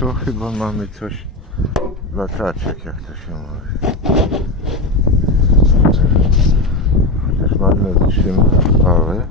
co? Chyba mamy coś dla kaczek, jak to się mówi. Chociaż magnes trzyma, ale...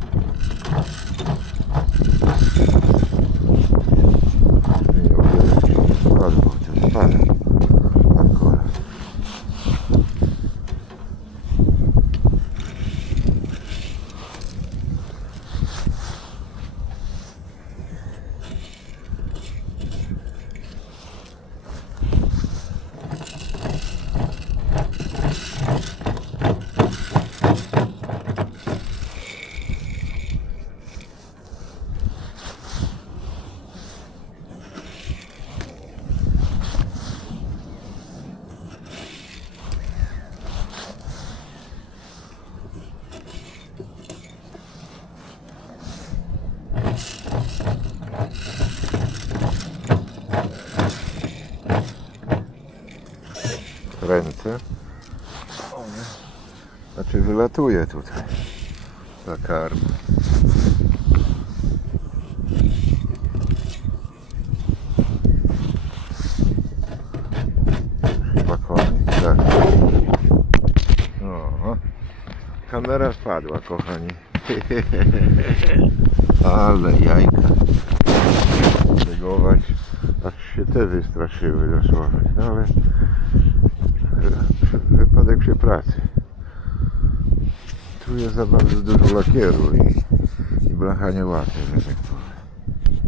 ręce. Znaczy wylatuje tutaj ta karma. Chyba koniec, tak. No, kamera spadła, kochani. Ale jajka. Biegować, aż się te wystraszyły dosłownie, no ale przy pracy. Tu jest za bardzo dużo lakieru i, i blacha nie łapie, że tak powiem.